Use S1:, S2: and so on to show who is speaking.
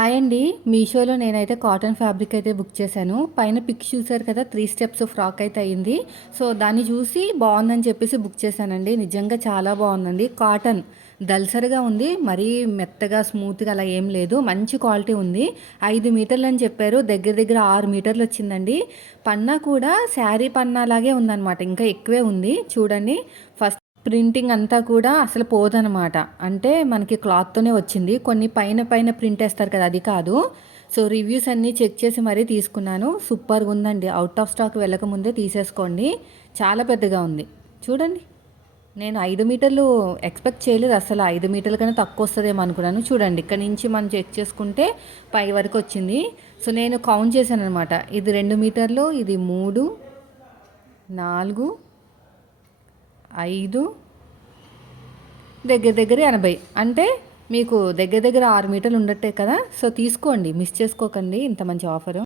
S1: Hi అండి. మీషోలో నేనైతే కాటన్ ఫ్యాబ్రిక్ అయితే బుక్ చేశాను. పైన పిక్ చూసారు కదా త్రీ స్టెప్స్ ఫ్రాక్ అయితే అయింది. సో దాన్ని చూసి బాగుందని చెప్పేసి బుక్ చేశానండి. నిజంగా చాలా బాగుందండి. కాటన్ దల్సరిగా ఉంది మరీ మెత్తగా స్మూత్గా అలా ఏం లేదు. మంచి క్వాలిటీ ఉంది. ఐదు మీటర్లు అని చెప్పారు. దగ్గర దగ్గర ఆరు మీటర్లు వచ్చిందండి. పన్నా కూడా శారీ పన్నాలాగే ఉందన్నమాట. ఇంకా ఎక్కువే ఉంది. చూడండి. ఫస్ట్ ప్రింటింగ్ అంతా కూడా అసలు పోదనమాట. అంటే మనకి క్లాత్తోనే వచ్చింది. కొన్ని పైన పైన ప్రింట్ వేస్తారు కదా అది కాదు. సో రివ్యూస్ అన్నీ చెక్ చేసి మరీ తీసుకున్నాను. సూపర్గా ఉందండి. అవుట్ ఆఫ్ స్టాక్ వెళ్ళకముందే తీసేసుకోండి. చాలా పెద్దగా ఉంది. చూడండి. నేను ఐదు మీటర్లు ఎక్స్పెక్ట్ చేయలేదు అసలు. ఐదు మీటర్ల కన్నా తక్కువ వస్తుందేమో అనుకున్నాను. చూడండి ఇక్కడ నుంచి మనం చెక్ చేసుకుంటే పై వరకు వచ్చింది. సో నేను కౌంట్ చేశాను అనమాట ఇది రెండు మీటర్లు ఇది మూడు నాలుగు ఐదు దగ్గర దగ్గర ఎనభై. అంటే మీకు దగ్గర దగ్గర ఆరు మీటర్లు ఉండట్టే కదా? సో తీసుకోండి మిస్ చేసుకోకండి. ఇంత మంచి ఆఫరు.